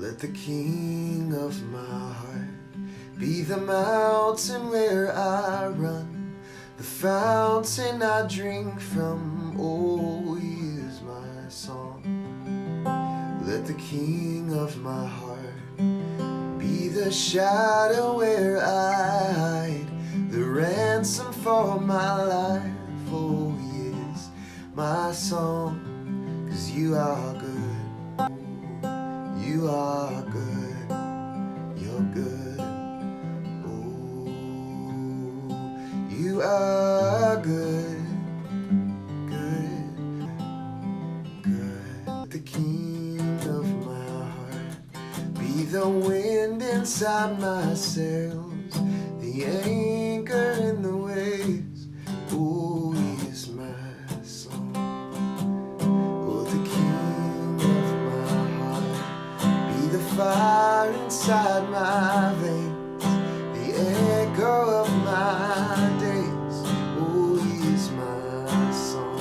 Let the King of my heart be the mountain where I run, the fountain I drink from. Oh, he is my song. Let the King of my heart be the shadow where I hide, the ransom for my life. Oh, he is my song, 'cause you are good. You are good, you're good. Oh, you are good, good, good. The King of my heart be the wind inside my sails, the anchor in the waves. Oh, he is my song. Oh, the King of my heart be the fire inside my veins, the echo of my days. Oh, he is my song.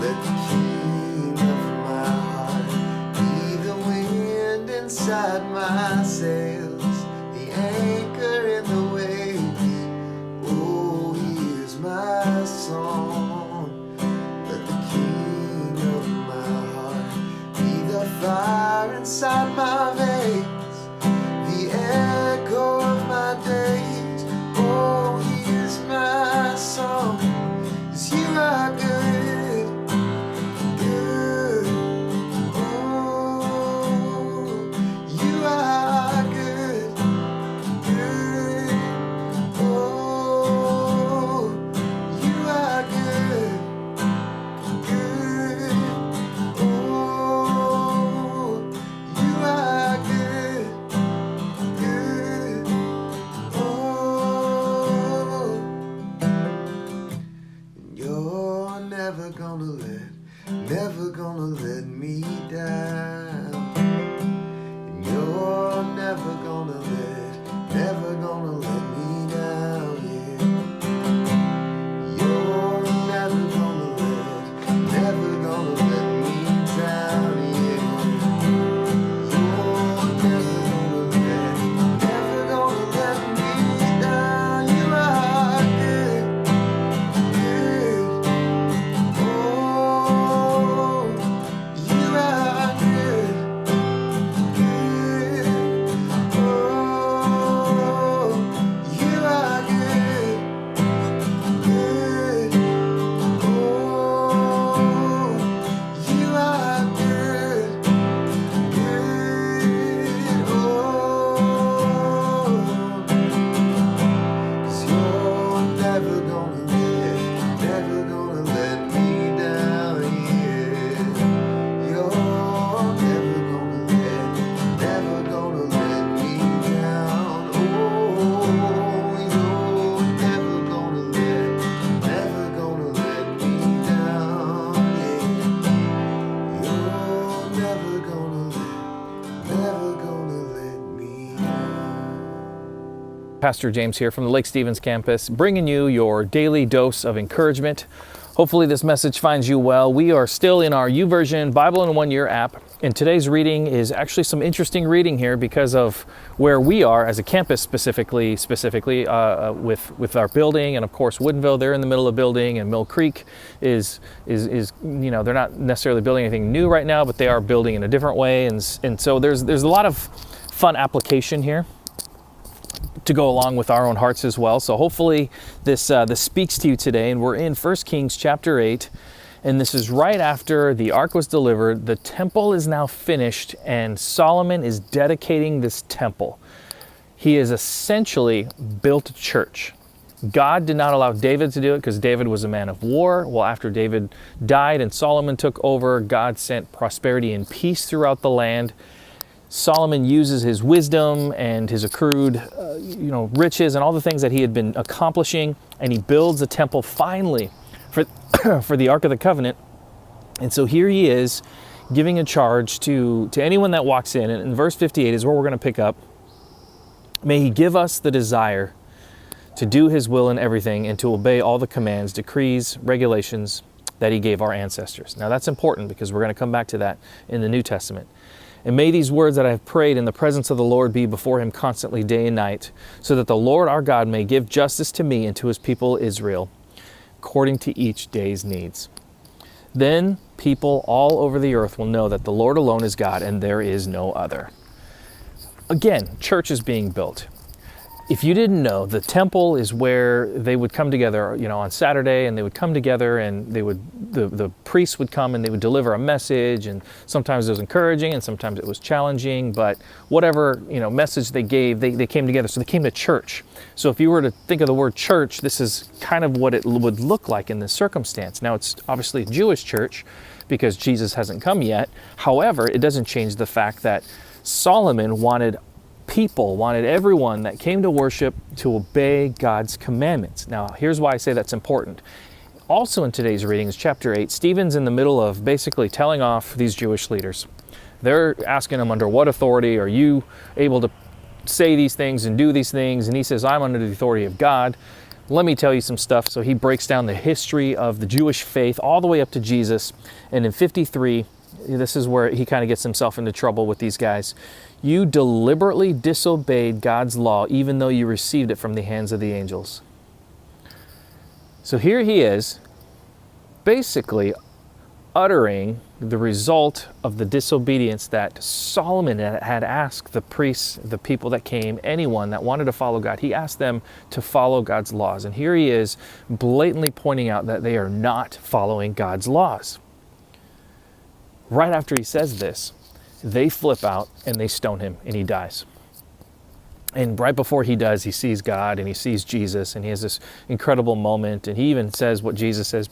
Let the King of my heart be the wind inside my sails, the anchor in the waves. Oh, he is my song. Let the King of my heart be the fire inside my veins, the echo of my days. Oh, he is my song. 'Cause you are good, good. Oh, you are good, good. Oh, you are good, good. Oh, you are good, good. Oh, and you're never gonna let me down. And you're never gonna let me down, yeah. You're never gonna let me down, yeah. You're never gonna let me down. You are good, good. Oh, you are good, good. Oh, you are good, good. Oh, you are good, good. Oh, 'cause you're never gonna let me down, yeah. You're never gonna let me down. Oh, you're never gonna let me down, yeah. You're never gonna let me down. Pastor James here from the Lake Stevens campus, bringing you your daily dose of encouragement. Hopefully this message finds you well. We are still in our YouVersion Bible in 1 Year app, and today's reading is actually some interesting reading here because of where we are as a campus specifically with our building, and of course Woodinville, they're in the middle of building, and Mill Creek is you know, they're not necessarily building anything new right now, but they are building in a different way, and so there's a lot of fun application here to go along with our own hearts as well. So hopefully this speaks to you today. And we're in 1 Kings chapter 8, and this is right after the ark was delivered. The temple is now finished, and Solomon is dedicating this temple. He has essentially built a church. God did not allow David to do it because David was a man of war. Well, after David died and Solomon took over, God sent prosperity and peace throughout the land. Solomon uses his wisdom and his accrued riches and all the things that he had been accomplishing, and he builds a temple finally for, for the Ark of the Covenant. And so here he is giving a charge to anyone that walks in. And in verse 58 is where we're going to pick up. May he give us the desire to do his will in everything and to obey all the commands, decrees, regulations that he gave our ancestors. Now that's important because we're going to come back to that in the New Testament. And may these words that I have prayed in the presence of the Lord be before him constantly day and night, so that the Lord our God may give justice to me and to his people Israel, according to each day's needs. Then people all over the earth will know that the Lord alone is God and there is no other. Again, church is being built. If you didn't know, the temple is where they would come together, on Saturday, and they would come together, and the priests would come and they would deliver a message, and sometimes it was encouraging and sometimes it was challenging, but whatever, message they gave, they came together. So they came to church. So if you were to think of the word church, this is kind of what it would look like in this circumstance. Now, it's obviously a Jewish church because Jesus hasn't come yet. However, it doesn't change the fact that Solomon wanted everyone that came to worship to obey God's commandments. Now, here's why I say that's important. Also in today's reading is chapter 8. Stephen's in the middle of basically telling off these Jewish leaders. They're asking him, under what authority are you able to say these things and do these things? And he says, I'm under the authority of God. Let me tell you some stuff. So he breaks down the history of the Jewish faith all the way up to Jesus. And in 53, this is where he kind of gets himself into trouble with these guys. You deliberately disobeyed God's law, even though you received it from the hands of the angels. So here he is, basically uttering the result of the disobedience that Solomon had asked the priests, the people that came, anyone that wanted to follow God. He asked them to follow God's laws. And here he is blatantly pointing out that they are not following God's laws. Right after he says this, they flip out and they stone him and he dies. And right before he does, he sees God and he sees Jesus and he has this incredible moment. And he even says what Jesus says,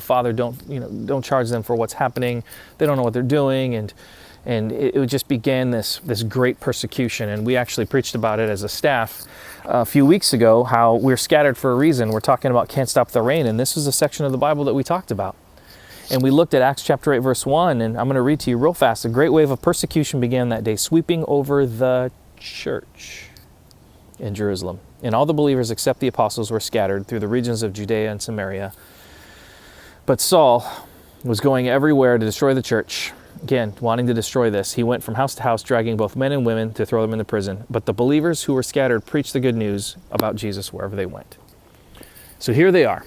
Father, don't charge them for what's happening. They don't know what they're doing. And it just began this great persecution. And we actually preached about it as a staff a few weeks ago, how we're scattered for a reason. We're talking about Can't Stop the Rain. And this is a section of the Bible that we talked about. And we looked at Acts chapter 8, verse 1, and I'm going to read to you real fast. A great wave of persecution began that day, sweeping over the church in Jerusalem. And all the believers except the apostles were scattered through the regions of Judea and Samaria. But Saul was going everywhere to destroy the church. Again, wanting to destroy this. He went from house to house, dragging both men and women to throw them into prison. But the believers who were scattered preached the good news about Jesus wherever they went. So here they are.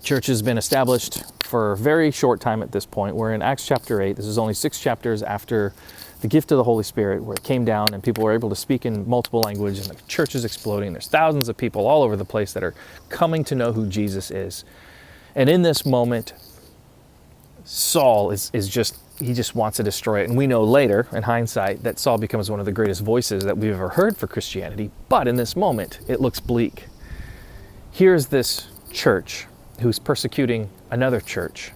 Church has been established for a very short time at this point. We're in Acts chapter 8. This is only 6 chapters after the gift of the Holy Spirit, where it came down and people were able to speak in multiple languages, and the church is exploding. There's thousands of people all over the place that are coming to know who Jesus is. And in this moment, Saul he just wants to destroy it. And we know later, in hindsight, that Saul becomes one of the greatest voices that we've ever heard for Christianity. But in this moment, it looks bleak. Here's this church who's persecuting another church.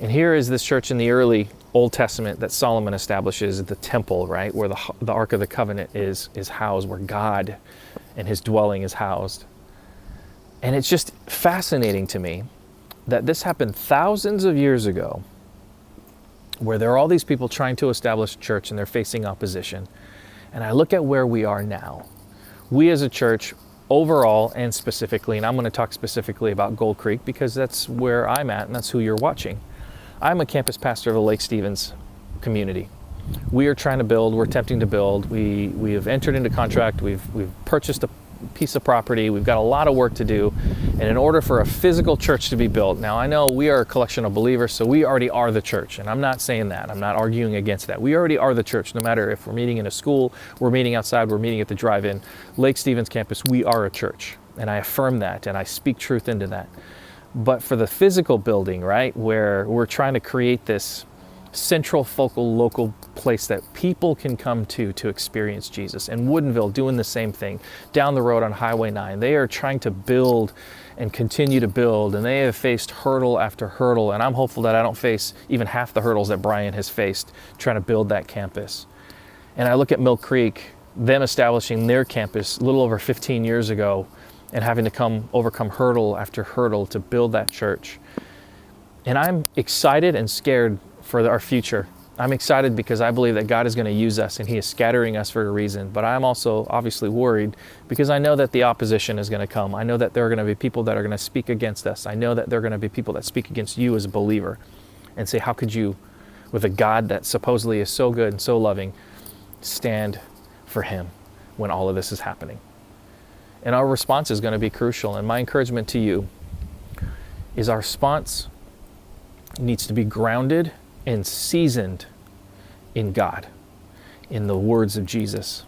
And here is this church in the early Old Testament that Solomon establishes, the temple, right, where the Ark of the Covenant is housed, where God and his dwelling is housed. And it's just fascinating to me that this happened thousands of years ago, where there are all these people trying to establish a church and they're facing opposition. And I look at where we are now. We as a church, overall and specifically, and I'm going to talk specifically about Gold Creek because that's where I'm at and that's who you're watching. I'm a campus pastor of the Lake Stevens community. We are trying to build, we're attempting to build. We have entered into contract, we've purchased a piece of property, we've got a lot of work to do. And in order for a physical church to be built, now I know we are a collection of believers, so we already are the church. And I'm not saying that, I'm not arguing against that. We already are the church, no matter if we're meeting in a school, we're meeting outside, we're meeting at the drive-in. Lake Stevens campus, we are a church. And I affirm that and I speak truth into that. But for the physical building, right, where we're trying to create this central focal local place that people can come to experience Jesus. And Woodinville doing the same thing. Down the road on Highway 9, they are trying to build and continue to build, and they have faced hurdle after hurdle, and I'm hopeful that I don't face even half the hurdles that Brian has faced trying to build that campus. And I look at Mill Creek, them establishing their campus a little over 15 years ago and having to overcome hurdle after hurdle to build that church. And I'm excited and scared for our future. I'm excited because I believe that God is going to use us and he is scattering us for a reason. But I'm also obviously worried because I know that the opposition is going to come. I know that there are going to be people that are going to speak against us. I know that there are going to be people that speak against you as a believer and say, how could you with a God that supposedly is so good and so loving, stand for him when all of this is happening. And our response is going to be crucial. And my encouragement to you is our response needs to be grounded and seasoned in God, in the words of Jesus.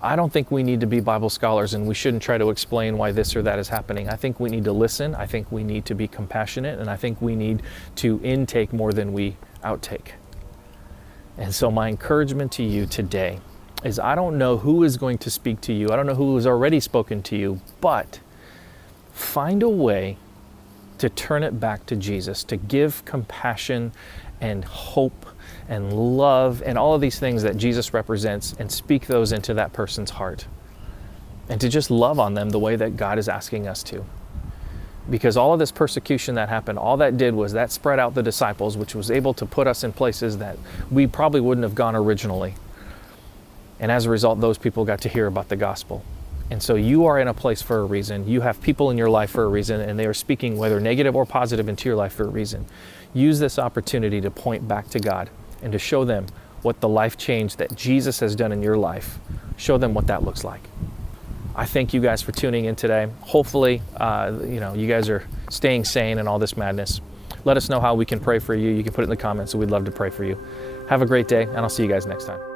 I don't think we need to be Bible scholars, and we shouldn't try to explain why this or that is happening. I think we need to listen. I think we need to be compassionate, and I think we need to intake more than we outtake. And so my encouragement to you today is, I don't know who is going to speak to you. I don't know who has already spoken to you, but find a way to turn it back to Jesus, to give compassion and hope and love and all of these things that Jesus represents, and speak those into that person's heart. And to just love on them the way that God is asking us to. Because all of this persecution that happened, all that did was that spread out the disciples, which was able to put us in places that we probably wouldn't have gone originally. And as a result, those people got to hear about the gospel. And so you are in a place for a reason. You have people in your life for a reason, and they are speaking, whether negative or positive, into your life for a reason. Use this opportunity to point back to God and to show them what the life change that Jesus has done in your life. Show them what that looks like. I thank you guys for tuning in today. Hopefully, you guys are staying sane in all this madness. Let us know how we can pray for you. You can put it in the comments, so we'd love to pray for you. Have a great day, and I'll see you guys next time.